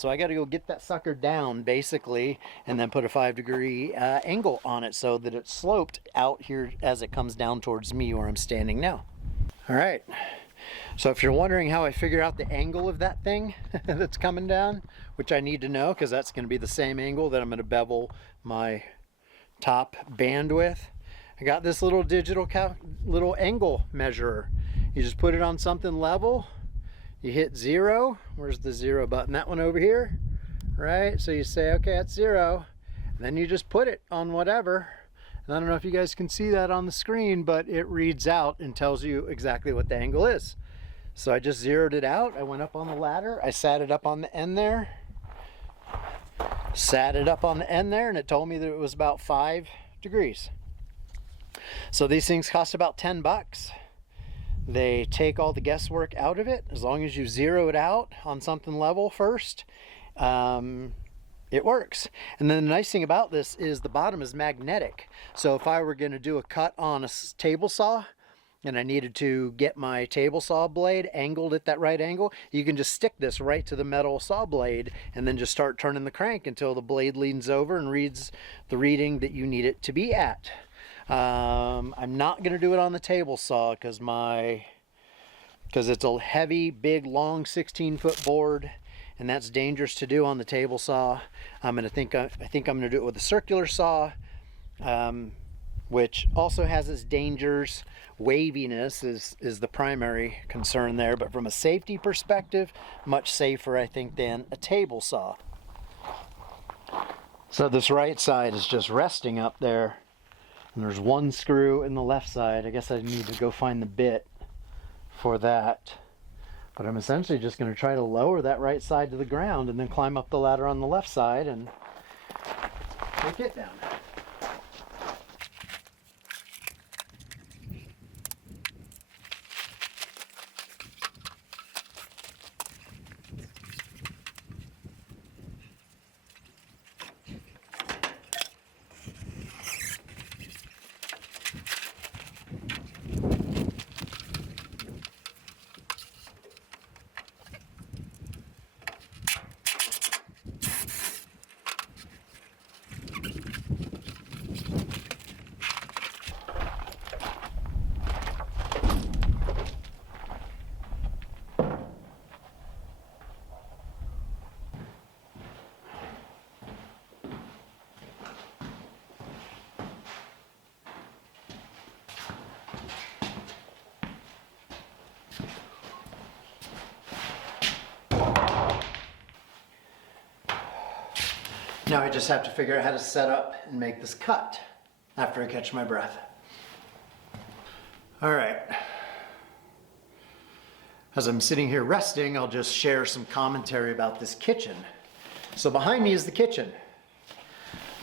So I got to go get that sucker down basically, and then put a 5-degree angle on it so that it's sloped out here as it comes down towards me where I'm standing now. All right. So if you're wondering how I figure out the angle of that thing that's coming down, which I need to know because that's going to be the same angle that I'm going to bevel my top band with, I got this little digital little angle measurer. You just put it on something level, you hit 0. Where's the 0 button? That one over here, right? So you say, okay, that's 0. And then you just put it on whatever. And I don't know if you guys can see that on the screen, but it reads out and tells you exactly what the angle is. So I just zeroed it out. I went up on the ladder. I sat it up on the end there. Sat it up on the end there, and it told me that it was about 5 degrees. So these things cost about 10 bucks. They take all the guesswork out of it. As long as you zero it out on something level first, it works. And then the nice thing about this is the bottom is magnetic. So if I were going to do a cut on a table saw and I needed to get my table saw blade angled at that right angle, you can just stick this right to the metal saw blade and then just start turning the crank until the blade leans over and reads the reading that you need it to be at. I'm not going to do it on the table saw because it's a heavy, big, long 16-foot board, and that's dangerous to do on the table saw. I think I'm going to do it with a circular saw, which also has its dangers. Waviness is the primary concern there, but from a safety perspective, much safer, I think, than a table saw. So this right side is just resting up there, and there's one screw in the left side. I guess I need to go find the bit for that. But I'm essentially just going to try to lower that right side to the ground and then climb up the ladder on the left side and take it down. Now I just have to figure out how to set up and make this cut after I catch my breath. All right. As I'm sitting here resting, I'll just share some commentary about this kitchen. So behind me is the kitchen.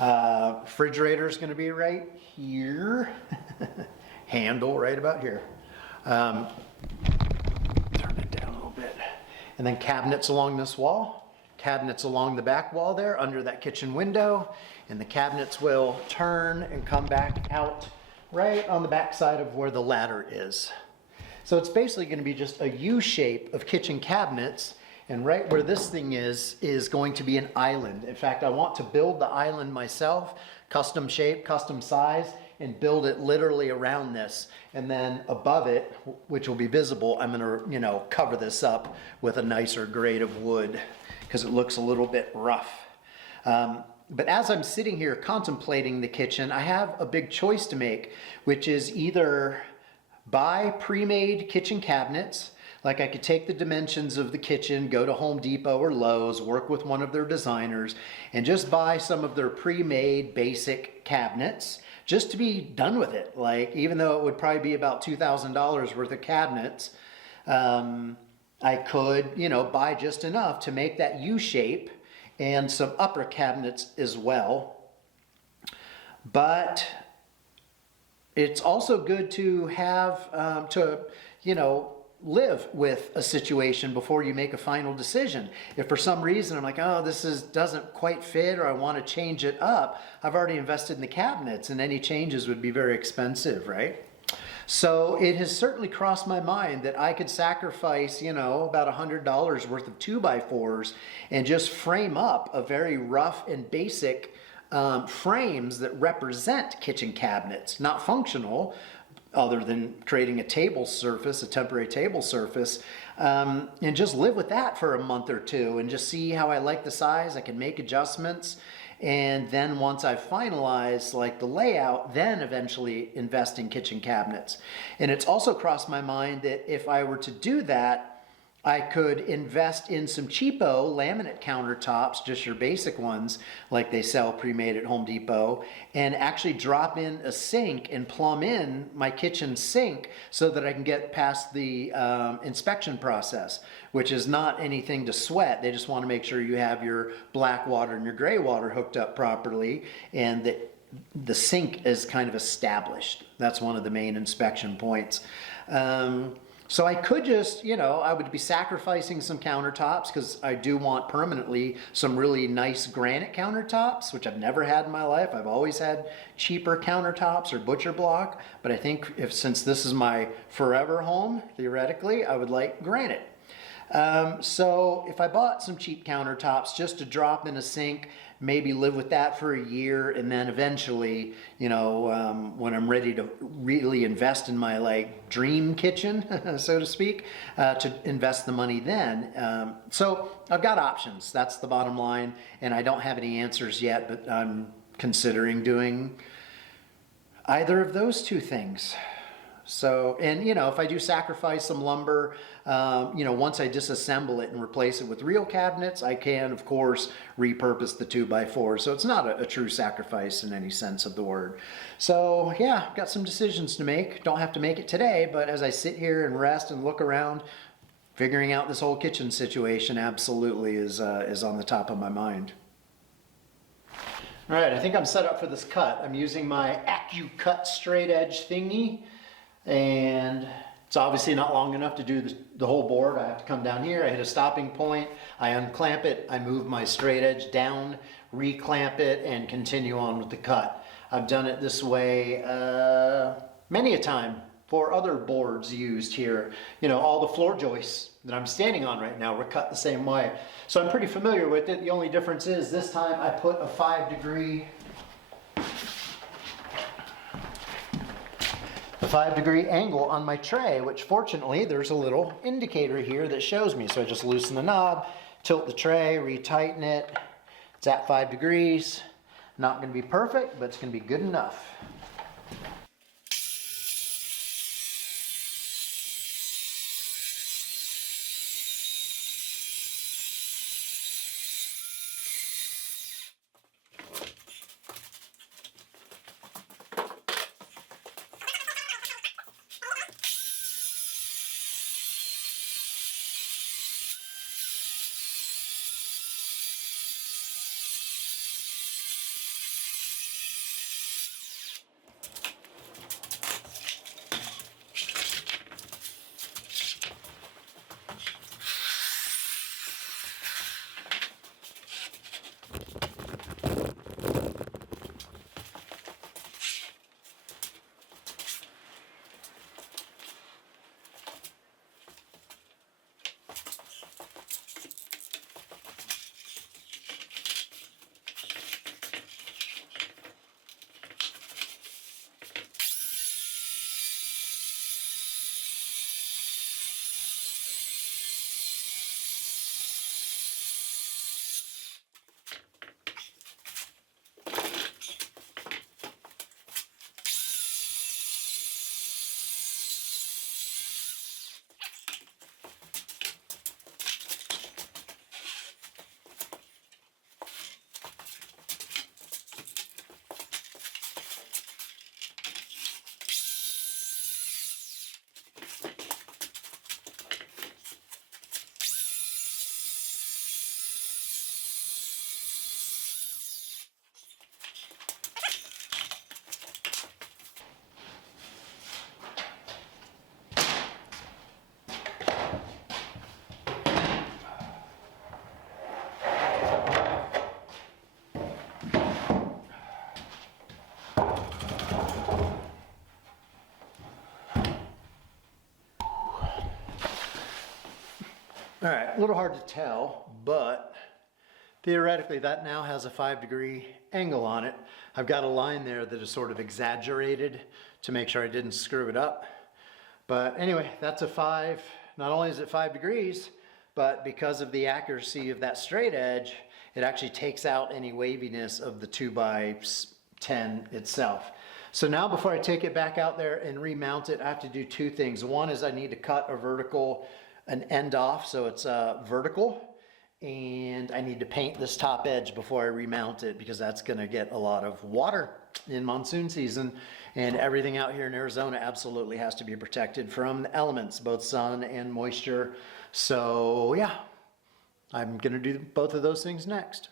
Refrigerator is going to be right here. Handle right about here. Turn it down a little bit. And then cabinets along this wall. Cabinets along the back wall there under that kitchen window, and the cabinets will turn and come back out right on the back side of where the ladder is. So it's basically going to be just a U shape of kitchen cabinets, and right where this thing is going to be an island. In fact, I want to build the island myself, custom shape, custom size, and build it literally around this. And then above it, which will be visible, I'm going to, cover this up with a nicer grade of wood, because it looks a little bit rough. But as I'm sitting here contemplating the kitchen, I have a big choice to make, which is either buy pre-made kitchen cabinets. Like I could take the dimensions of the kitchen, go to Home Depot or Lowe's, work with one of their designers, and just buy some of their pre-made basic cabinets just to be done with it. Like, even though it would probably be about $2,000 worth of cabinets, I could, buy just enough to make that U shape and some upper cabinets as well. But it's also good to have, live with a situation before you make a final decision. If for some reason I'm like, oh, doesn't quite fit, or I want to change it up, I've already invested in the cabinets, and any changes would be very expensive, right? So it has certainly crossed my mind that I could sacrifice, you know, about $100 worth of 2x4s and just frame up a very rough and basic frames that represent kitchen cabinets, not functional, other than creating a table surface, a temporary table surface, and just live with that for a month or two and just see how I like the size. I can make adjustments. And then once I've finalized like the layout, then eventually invest in kitchen cabinets. And it's also crossed my mind that if I were to do that, I could invest in some cheapo laminate countertops, just your basic ones like they sell pre-made at Home Depot, and actually drop in a sink and plumb in my kitchen sink so that I can get past the inspection process, which is not anything to sweat. They just want to make sure you have your black water and your gray water hooked up properly and that the sink is kind of established. That's one of the main inspection points. So I could just, you know, I would be sacrificing some countertops because I do want permanently some really nice granite countertops, which I've never had in my life. I've always had cheaper countertops or butcher block, but I think since this is my forever home, theoretically, I would like granite. So if I bought some cheap countertops just to drop in a sink, maybe live with that for a year, and then eventually, you know, when I'm ready to really invest in my like dream kitchen, so to speak, to invest the money then. So I've got options. That's the bottom line, and I don't have any answers yet, but I'm considering doing either of those two things. So, and you know, if I do sacrifice some lumber, you know, once I disassemble it and replace it with real cabinets, I can, of course, repurpose the 2x4. So it's not a true sacrifice in any sense of the word. So yeah, I've got some decisions to make. Don't have to make it today, but as I sit here and rest and look around, figuring out this whole kitchen situation absolutely is on the top of my mind. All right, I think I'm set up for this cut. I'm using my AccuCut straight edge thingy. And it's obviously not long enough to do the whole board. I have to come down here, I hit a stopping point, I unclamp it, I move my straight edge down, reclamp it, and continue on with the cut. I've done it this way many a time for other boards used here. You know, all the floor joists that I'm standing on right now were cut the same way. So I'm pretty familiar with it. The only difference is this time I put a 5-degree angle on my tray, which fortunately there's a little indicator here that shows me. So I just loosen the knob, tilt the tray, retighten it. It's at 5 degrees. Not going to be perfect, but it's going to be good enough. All right, a little hard to tell, but theoretically that now has a 5-degree angle on it. I've got a line there that is sort of exaggerated to make sure I didn't screw it up. But anyway, that's a 5. Not only is it 5 degrees, but because of the accuracy of that straight edge, it actually takes out any waviness of the 2x10 itself. So now before I take it back out there and remount it, I have to do 2 things. One is I need to cut an end off so it's vertical, and I need to paint this top edge before I remount it because that's going to get a lot of water in monsoon season, and everything out here in Arizona absolutely has to be protected from the elements, both sun and moisture. So yeah, I'm going to do both of those things next.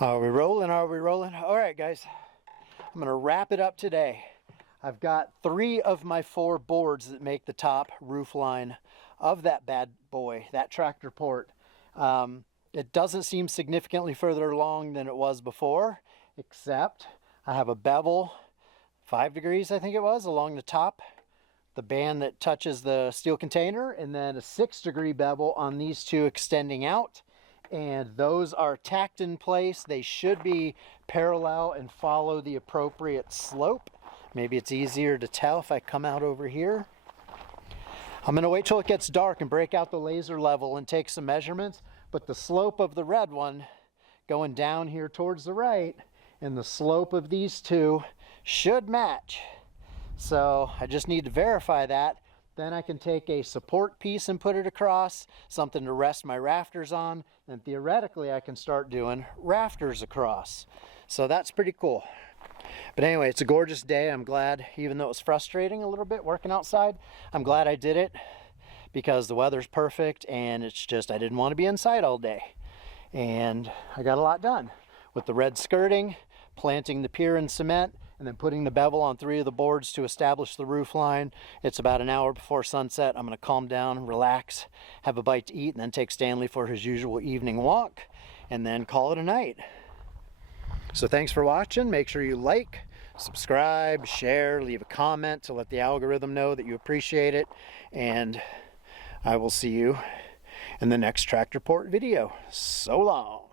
Are we rolling? Are we rolling? All right, guys. I'm going to wrap it up today. I've got 3 of my 4 boards that make the top roof line of that bad boy, that tractor port. It doesn't seem significantly further along than it was before, except I have a bevel, 5 degrees I think it was, along the top, the band that touches the steel container, and then a 6-degree bevel on these 2 extending out. And those are tacked in place. They should be parallel and follow the appropriate slope. Maybe it's easier to tell if I come out over here. I'm going to wait till it gets dark and break out the laser level and take some measurements. But the slope of the red one going down here towards the right and the slope of these 2 should match. So I just need to verify that. Then I can take a support piece and put it across, something to rest my rafters on, and theoretically I can start doing rafters across. So that's pretty cool. But anyway, it's a gorgeous day. I'm glad, even though it was frustrating a little bit working outside, I'm glad I did it because the weather's perfect and it's just, I didn't want to be inside all day. And I got a lot done with the red skirting, planting the pier in cement, and then putting the bevel on 3 of the boards to establish the roof line. It's about an hour before sunset. I'm gonna calm down, relax, have a bite to eat, and then take Stanley for his usual evening walk, and then call it a night. So thanks for watching. Make sure you like, subscribe, share, leave a comment to let the algorithm know that you appreciate it. And I will see you in the next Tractor Port video. So long.